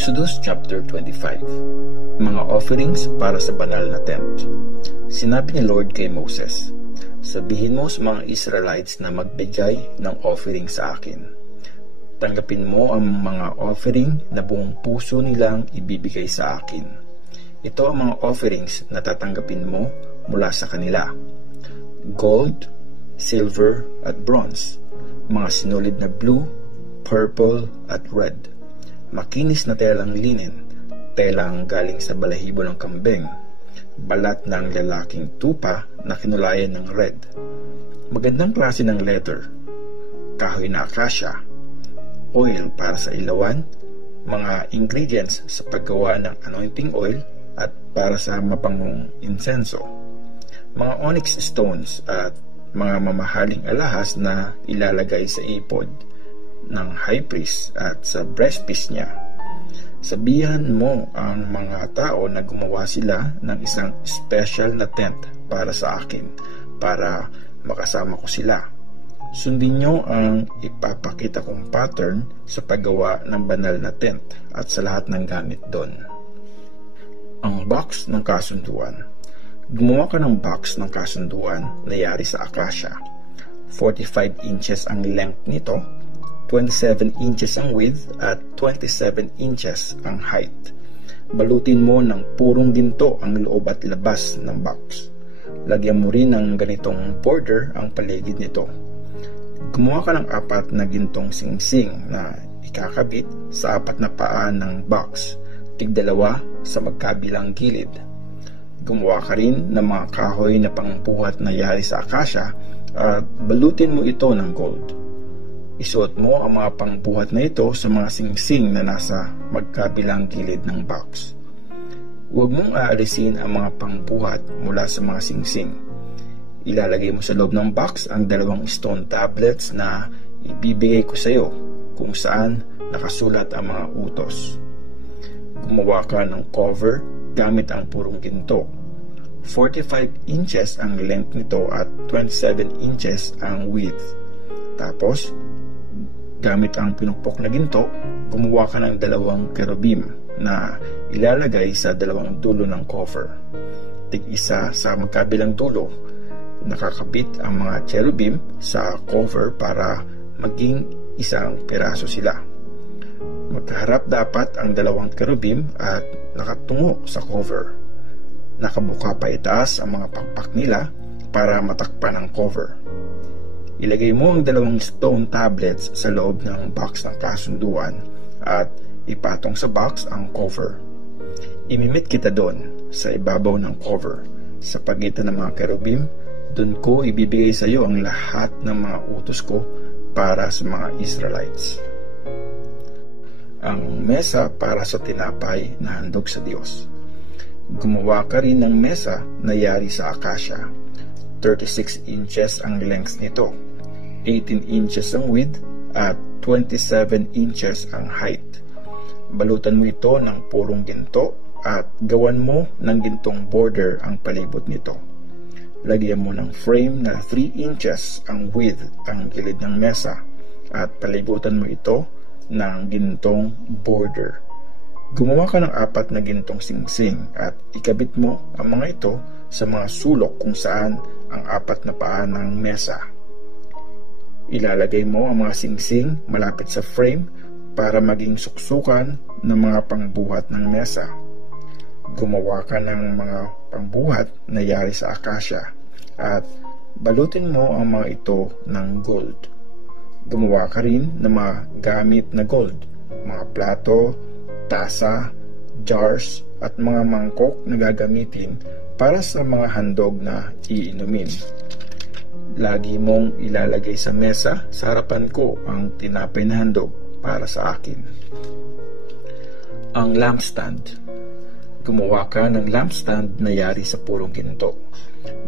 Exodus chapter 25. Mga offerings para sa banal na tent. Sinabi ni Lord kay Moses, "Sabihin mo sa mga Israelites na magbigay ng offering sa akin. Tanggapin mo ang mga offering na buong puso nilang ibibigay sa akin. Ito ang mga offerings na tatanggapin mo mula sa kanila: gold, silver at bronze, mga sinulid na blue, purple at red, makinis na telang linen, telang galing sa balahibo ng kambing, balat ng lalaking tupa na kinulayan ng red, magandang klase ng leather, kahoy na akasya, oil para sa ilawan, mga ingredients sa paggawa ng anointing oil at para sa mapangong insenso, mga onyx stones at mga mamahaling alahas na ilalagay sa ipod ng high priest at sa breastpiece niya. Sabihan mo ang mga tao na gumawa sila ng isang special na tent para sa akin, para makasama ko sila. Sundin niyo ang ipapakita kong pattern sa paggawa ng banal na tent at sa lahat ng gamit doon." Ang box ng kasunduan. Gumawa ka ng box ng kasunduan na yari sa akasya. 45 inches ang length nito, 27 inches ang width at 27 inches ang height. Balutin mo ng purong ginto ang loob at labas ng box. Lagyan mo rin ng ganitong border ang paligid nito. Gumawa ka ng 4 na gintong singsing na ikakabit sa 4 na paa ng box, tig-2 sa magkabilang gilid. Gumawa ka rin ng mga kahoy na pangbuhat na yari sa akasya at balutin mo ito ng gold. Isuot mo ang mga pangbuhat na ito sa mga singsing na nasa magkabilang gilid ng box. Huwag mong aalisin ang mga pangbuhat mula sa mga singsing. Ilalagay mo sa loob ng box ang 2 stone tablets na ibibigay ko sa iyo, kung saan nakasulat ang mga utos. Gumawa ka ng cover gamit ang purong ginto. 45 inches ang length nito at 27 inches ang width. Tapos, gamit ang pinukpok na ginto, gumawa ka ng 2 kerubim na ilalagay sa 2 dulo ng cover. Tig-isa sa magkabilang dulo. Nakakabit ang mga cherubim sa cover para maging isang piraso sila. Magkaharap dapat ang 2 kerubim at nakatungo sa cover. Nakabuka pa itaas ang mga pakpak nila para matakpan ang cover. Ilagay mo ang 2 stone tablets sa loob ng box ng kasunduan at ipatong sa box ang cover. Imimit kita doon sa ibabaw ng cover. Sa pagitan ng mga kerubim, doon ko ibibigay sa iyo ang lahat ng mga utos ko para sa mga Israelites. Ang mesa para sa tinapay na handog sa Diyos. Gumawa ka rin ng mesa na yari sa akasya. 36 inches ang length nito, 18 inches ang width at 27 inches ang height. Balutan mo ito ng purong ginto at gawan mo ng gintong border ang palibot nito. Lagyan mo ng frame na 3 inches ang width ang gilid ng mesa at palibutan mo ito ng gintong border. Gumawa ka ng 4 na gintong singsing at ikabit mo ang mga ito sa mga sulok kung saan ang 4 na paa ng mesa. Ilalagay mo ang mga singsing malapit sa frame para maging suksukan ng mga pangbuhat ng mesa. Gumawa ka ng mga pangbuhat na yari sa akasya at balutin mo ang mga ito ng gold. Gumawa ka rin ng mga gamit na gold, mga plato, tasa, jars at mga mangkok na gagamitin para sa mga handog na iinumin. Lagi mong ilalagay sa mesa sa harapan ko ang tinapay na handog para sa akin. Ang lampstand. Gumawa ka ng lampstand na yari sa purong ginto.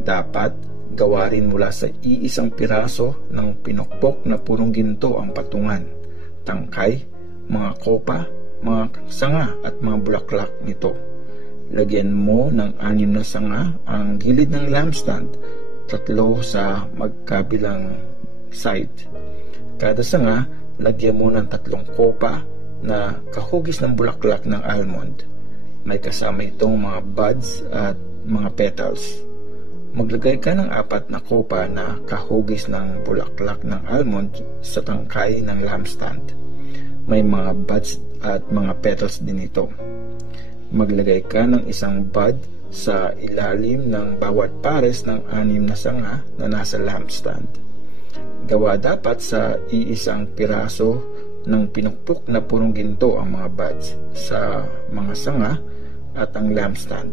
Dapat gawa rin mula sa iisang piraso ng pinukpok na purong ginto ang patungan, tangkay, mga kopa, mga sanga at mga bulaklak nito. Lagyan mo ng 6 na sanga ang gilid ng lampstand, 3 sa magkabilang side. Kada sanga, lagyan mo ng 3 kopa na kahugis ng bulaklak ng almond. May kasama itong mga buds at mga petals. Maglagay ka ng 4 na kopa na kahugis ng bulaklak ng almond sa tangkay ng lampstand. May mga buds at mga petals din ito. Maglagay ka ng 1 bud sa ilalim ng bawat pares ng 6 na sanga na nasa lampstand. Gawa dapat sa iisang piraso ng pinukpok na purong ginto ang mga buds sa mga sanga at ang lampstand.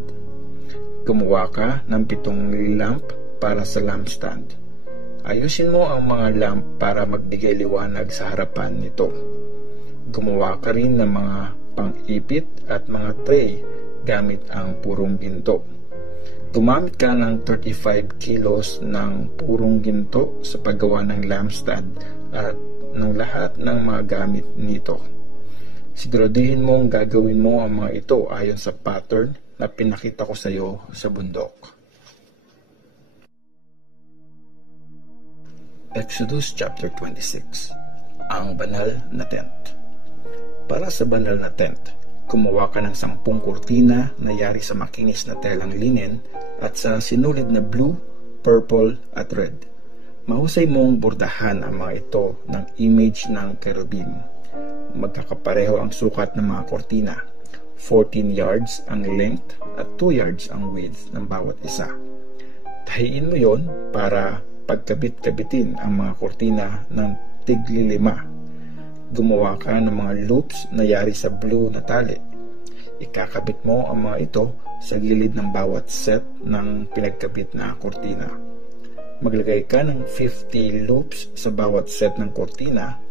Gumawa ka ng 7 lamp para sa lampstand. Ayusin mo ang mga lamp para magbigay liwanag sa harapan nito. Gumawa ka rin ng mga pang-ipit at mga tray gamit ang purong ginto. Gumamit ka ng 35 kilos ng purong ginto sa paggawa ng lampstand at ng lahat ng mga gamit nito. Siguraduhin mong gagawin mo ang mga ito ayon sa pattern na pinakita ko sa iyo sa bundok. Exodus chapter 26. Ang banal na tent. Para sa banal na tent, gumawa ka ng 10 kurtina na yari sa makinis na telang linen at sa sinulid na blue, purple at red. Mahusay mong bordahan ang mga ito ng image ng cherubim. Magkakapareho ang sukat ng mga kurtina. 14 yards ang length at 2 yards ang width ng bawat isa. Tahiin mo yon para pagkabit-kabitin ang mga kurtina ng tigli 5. Gumawa ka ng mga loops na yari sa blue na tali. Ikakabit mo ang mga ito sa gilid ng bawat set ng pinagkabit na kurtina. Maglagay ka ng 50 loops sa bawat set ng kurtina.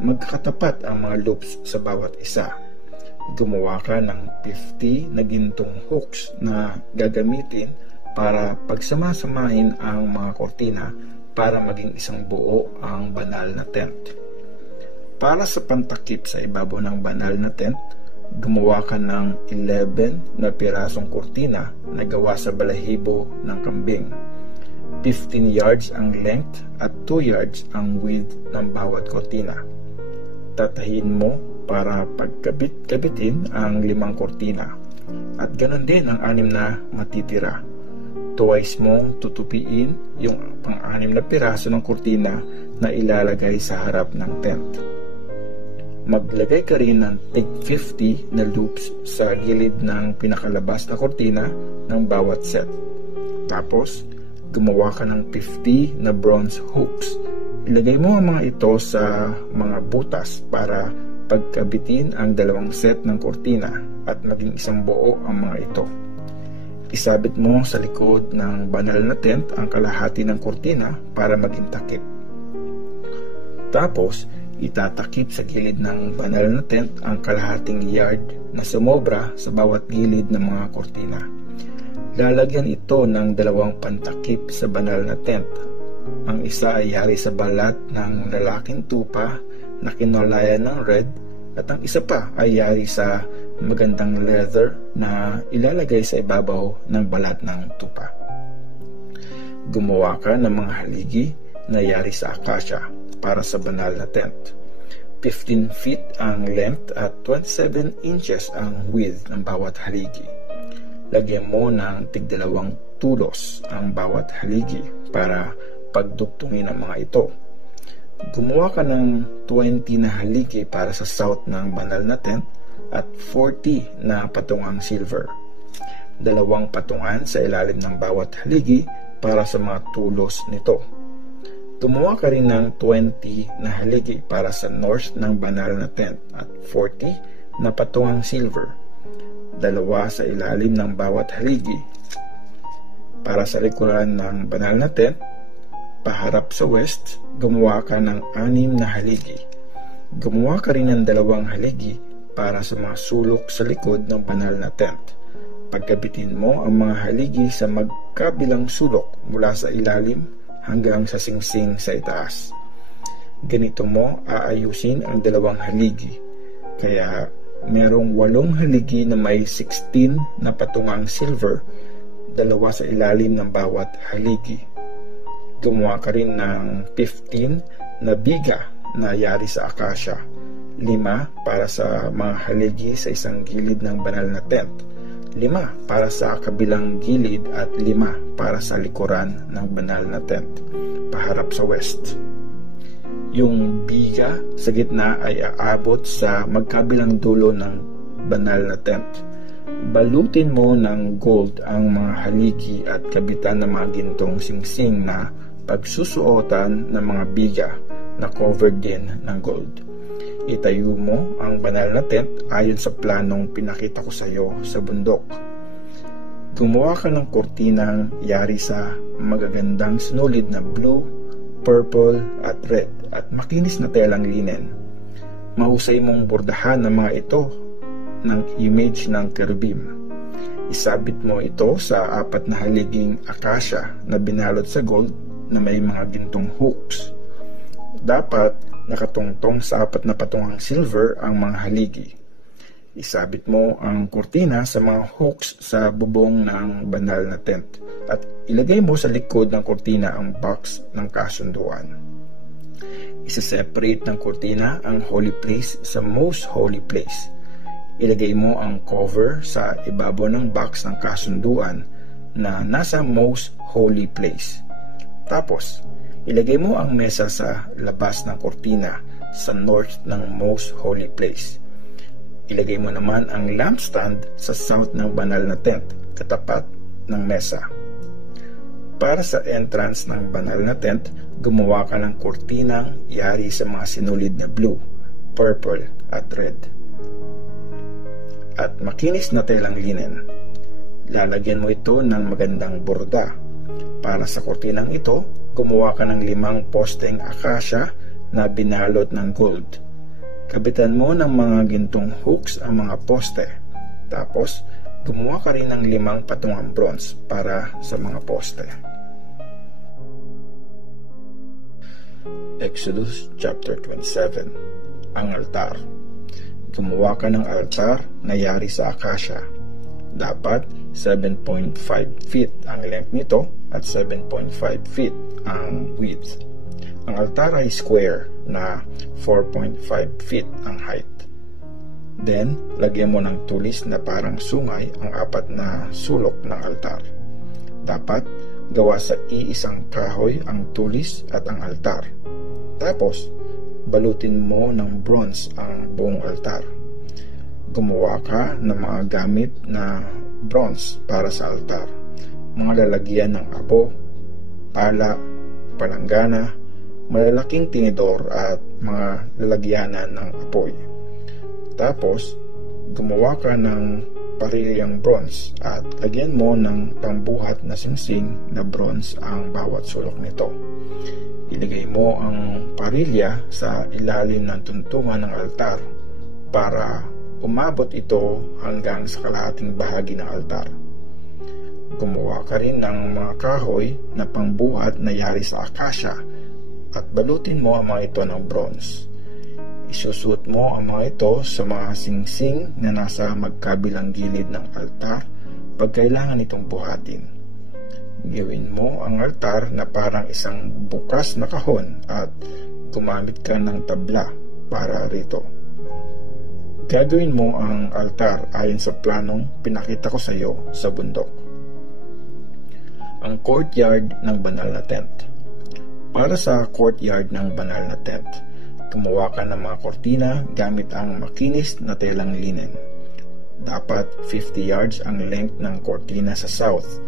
Magkakatapat ang mga loops sa bawat isa. Gumawa ka ng 50 na gintong hooks na gagamitin para pagsamasamahin ang mga kurtina para maging isang buo ang banal na tent. Para sa pantakip sa ibabaw ng banal na tent, gumawa ka ng 11 na pirasong kurtina na gawa sa balahibo ng kambing. 15 yards ang length at 2 yards ang width ng bawat kurtina. Tatahin mo para pagkabit-kabitin ang 5 kurtina. At ganoon din ang 6 na matitira. Twice mong tutupiin yung pang-6 na piraso ng kurtina na ilalagay sa harap ng tent. Maglagay ka rin ng tig 50 na loops sa gilid ng pinakalabas na kurtina ng bawat set. Tapos, gumawa ka ng 50 na bronze hooks. Ilagay mo ang mga ito sa mga butas para pagkabitin ang 2 set ng kurtina at maging isang buo ang mga ito. Isabit mo sa likod ng banal na tent ang kalahati ng kurtina para maging takip. Tapos, itatakip sa gilid ng banal na tent ang kalahating yard na sumobra sa bawat gilid ng mga kurtina. Lalagyan ito ng 2 pantakip sa banal na tent. Ang isa ay yari sa balat ng lalaking tupa na kinulayan ng red at ang isa pa ay yari sa magandang leather na ilalagay sa ibabaw ng balat ng tupa. Gumawa ka ng mga haligi na yari sa akasya para sa banal na tent. 15 feet ang length at 27 inches ang width ng bawat haligi. Lagyan mo ng tig-2 tulos ang bawat haligi para pagduktungin ang mga ito. Gumawa ka ng 20 na haligi para sa south ng banal na tent at 40 na patungang silver. 2 patungan sa ilalim ng bawat haligi para sa mga tulos nito. Gumawa ka rin ng 20 na haligi para sa north ng banal na tent at 40 na patungang silver. 2 sa ilalim ng bawat haligi. Para sa likuran ng banal na tent, paharap sa west, gumawa ka ng 6 na haligi. Gumawa ka rin ng 2 haligi para sa mga sulok sa likod ng banal na tent. Pagkabitin mo ang mga haligi sa magkabilang sulok mula sa ilalim hanggang sa singsing sa itaas. Ganito mo aayusin ang 2 haligi. Kaya merong 8 haligi na may 16 na patungang silver, 2 sa ilalim ng bawat haligi. Gumawa ka rin ng 15 na biga na yari sa akasya. 5 para sa mga haligi sa isang gilid ng banal na tent, 5 para sa kabilang gilid at 5 para sa likuran ng banal na tent, paharap sa west. Yung biga sa gitna ay aabot sa magkabilang dulo ng banal na tent. Balutin mo ng gold ang mga haligi at kabitan ng mga gintong singsing na pagsusuotan ng mga biga na covered din ng gold. Itayo mo ang banal na tent ayon sa planong pinakita ko sa iyo sa bundok. Gumawa ka ng kurtinang yari sa magagandang sinulid na blue, purple at red at makinis na telang linen. Mahusay mong bordahan ng mga ito ng image ng kerubim. Isabit mo ito sa 4 na haliging akasya na binalot sa gold na may mga gintong hooks. Dapat nakatungtong sa 4 na patungang silver ang mga haligi. Isabit mo ang kurtina sa mga hooks sa bubong ng banal na tent at ilagay mo sa likod ng kurtina ang box ng kasunduan. Isa-separate ng kurtina ang holy place sa most holy place. Ilagay mo ang cover sa ibabaw ng box ng kasunduan na nasa most holy place. Tapos, ilagay mo ang mesa sa labas ng kurtina sa north ng most holy place. Ilagay mo naman ang lampstand sa south ng banal na tent, katapat ng mesa. Para sa entrance ng banal na tent, gumawa ka ng kurtinang yari sa mga sinulid na blue, purple at red. At makinis na telang linen. Lalagyan mo ito ng magandang borda. Para sa kurtinang ito, gumawa ka ng 5 posteng akasya na binalot ng gold. Kabitan mo ng mga gintong hooks ang mga poste. Tapos, gumawa ka rin ng 5 patungang bronze para sa mga poste. Exodus chapter 27. Ang altar. Gumawa ka ng altar na yari sa akasya. Dapat 7.5 feet ang length nito at 7.5 feet ang width. Ang altar ay square na 4.5 feet ang height. Then, lagyan mo ng tulis na parang sungay ang 4 na sulok ng altar. Dapat gawa sa iisang kahoy ang tulis at ang altar. Tapos, balutin mo ng bronze ang buong altar. Gumawa ka ng mga gamit na bronze para sa altar. Mga lalagyan ng abo, pala, palanggana, malalaking tinidor at mga lalagyanan ng apoy. Tapos, gumawa ka ng parilyang bronze at lagyan mo ng pambuhat na singsing na bronze ang bawat sulok nito. Ilagay mo ang parilya sa ilalim ng tuntungan ng altar para umabot ito hanggang sa kalahating bahagi ng altar. Gumawa ka rin ng mga kahoy na pangbuhat na yari sa akasya at balutin mo ang mga ito ng bronze. Isusuot mo ang mga ito sa mga singsing na nasa magkabilang gilid ng altar pag kailangan itong buhatin. Gawin mo ang altar na parang isang bukas na kahon at gumamit ka ng tabla para rito. Gagawin mo ang altar ayon sa planong pinakita ko sa iyo sa bundok. Ang courtyard ng banal na tent. Para sa courtyard ng banal na tent, gumawa ka ng mga kortina gamit ang makinis na telang linen. Dapat 50 yards ang length ng kortina sa south.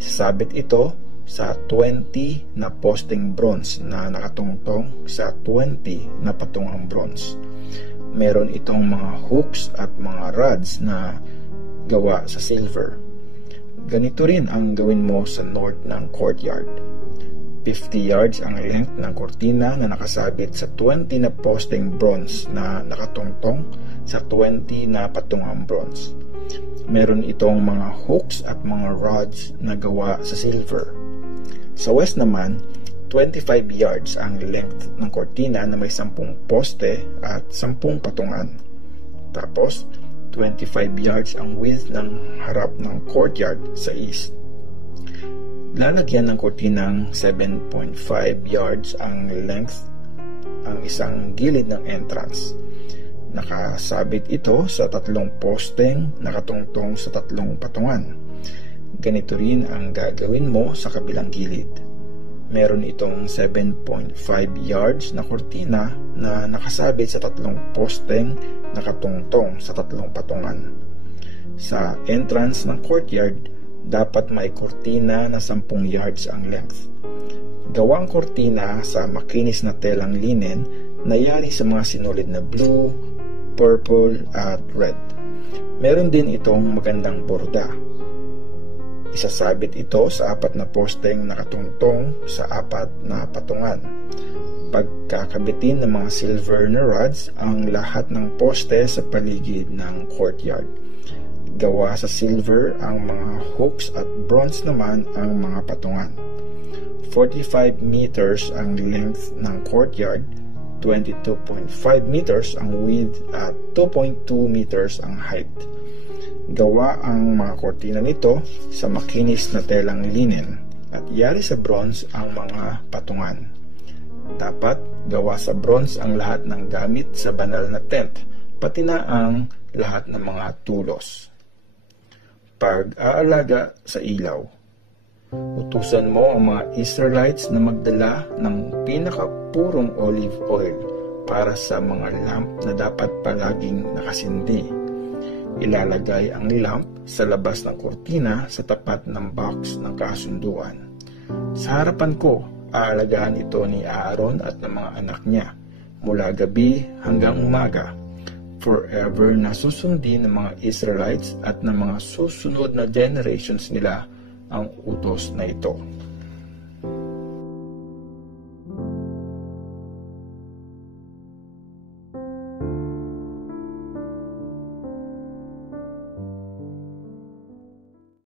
Isasabit ito sa 20 na posteng bronze na nakatungtong sa 20 na patungang bronze. Meron itong mga hooks at mga rods na gawa sa silver. Ganito rin ang gawin mo sa north ng courtyard. 50 yards ang length ng kortina na nakasabit sa 20 na posteng bronze na nakatungtong sa 20 na patungang bronze. Meron itong mga hooks at mga rods na gawa sa silver. Sa west naman, 25 yards ang length ng kortina na may 10 poste at 10 patungan. Tapos, 25 yards ang width ng harap ng courtyard sa east. Lalagyan ng kortinang 7.5 yards ang length ang isang gilid ng entrance. Nakasabit ito sa 3 posteng nakatungtong sa 3 patungan. Ganito rin ang gagawin mo sa kabilang gilid. Meron itong 7.5 yards na kortina na nakasabit sa 3 posteng nakatungtong sa 3 patungan. Sa entrance ng courtyard, dapat may kortina na 10 yards ang length. Gawang kortina sa makinis na telang linen na yari sa mga sinulid na blue, purple at red. Meron din itong magandang borda. Isasabit ito sa 4 na posteng nakatungtong sa 4 na patungan. Pagkakabitin ng mga silver na rods ang lahat ng poste sa paligid ng courtyard. Gawa sa silver ang mga hooks at bronze naman ang mga patungan. 45 meters ang length ng courtyard, 22.5 meters ang width at 2.2 meters ang height. Gawa ang mga kortina nito sa makinis na telang linen at yari sa bronze ang mga patungan. Dapat gawa sa bronze ang lahat ng gamit sa banal na tent, pati na ang lahat ng mga tulos. Pag-aalaga sa ilaw. Utusan mo ang mga Israelites na magdala ng pinakapurong olive oil para sa mga lamp na dapat palaging nakasindi. Ilalagay ang lamp sa labas ng kurtina sa tapat ng box ng kasunduan. Sa harapan ko, aalagaan ito ni Aaron at ng mga anak niya mula gabi hanggang umaga. Forever na susundin ng mga Israelites at ng mga susunod na generations nila ang utos na ito.